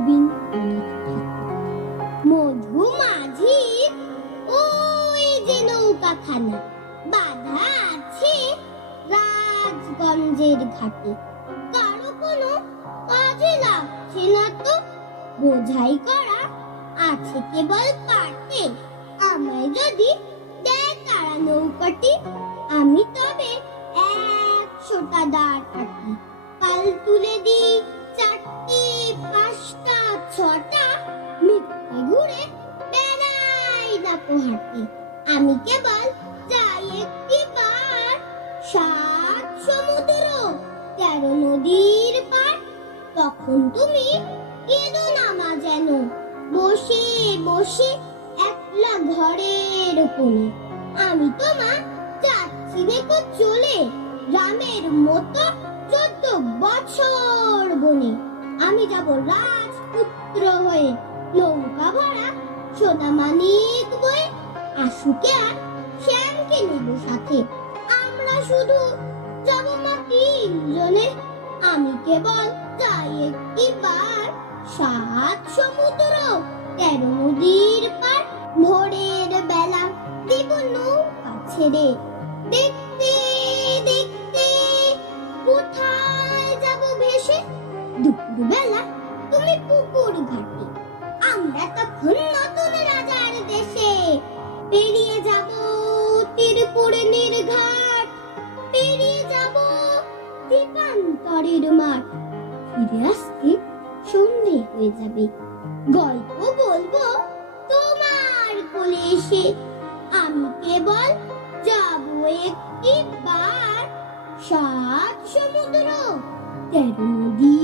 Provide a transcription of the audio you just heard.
রবীন্দ্রনাথ ঠাকুর। মধুমাঝির ওই যে নৌকাখানা বাঁধা আছে রাজগঞ্জের ঘাটে, কারো কোনো কাজে লাগছে না তো, বোঝাই করা আছে কেবল পাটে। আমায় যদি দেয় তারা নৌকাটি, আমি তবে 100টা দাঁড় কাটি। পাল তুলে দিই 4টে 5টা 6টা, মিথ্যে ঘুরে বেড়াই না পোহাটে। আমি কেবল যাই একটিবার 7 সমুদ্র 13 নদীর পার, তখন তুমি কেঁদো না মা যেন বসে বসে একলা ঘরের কোণে। আমি তোমার যাচ্ছি দেখো চলে রামের মতো 14 বছর বনে। আমি যাব রাজপুত্র হয়ে নৌকা ভরা সোনা মানিক বয়ে, আশুকে আর শ্যামকে নিব সাথে, আমরা শুধু যাব মা 3 জনে। আমি কেবল যাই একটিবার 7 সমুদ্র 13 নদীর পার, ভোরের বেলা দিব নৌকা ছেড়ে, দেখতে দেখতে কোথায় যাব ভেসে। দুপুর বেলা তুমি পুকুর ঘাটে, আমরা তখন নতুন রাজার দেশে। পেরিয়ে যাব তীরপুর নির্ঘাট, পেরিয়ে যাব দীপান্তরের মাঠ, ফিরে আসতে সন্ধে হয়ে যাবে। গল্প বলবো তোমার কোলে এসে, আমি কেবল যাব একটিবার 7 সমুদ্র 13 নদী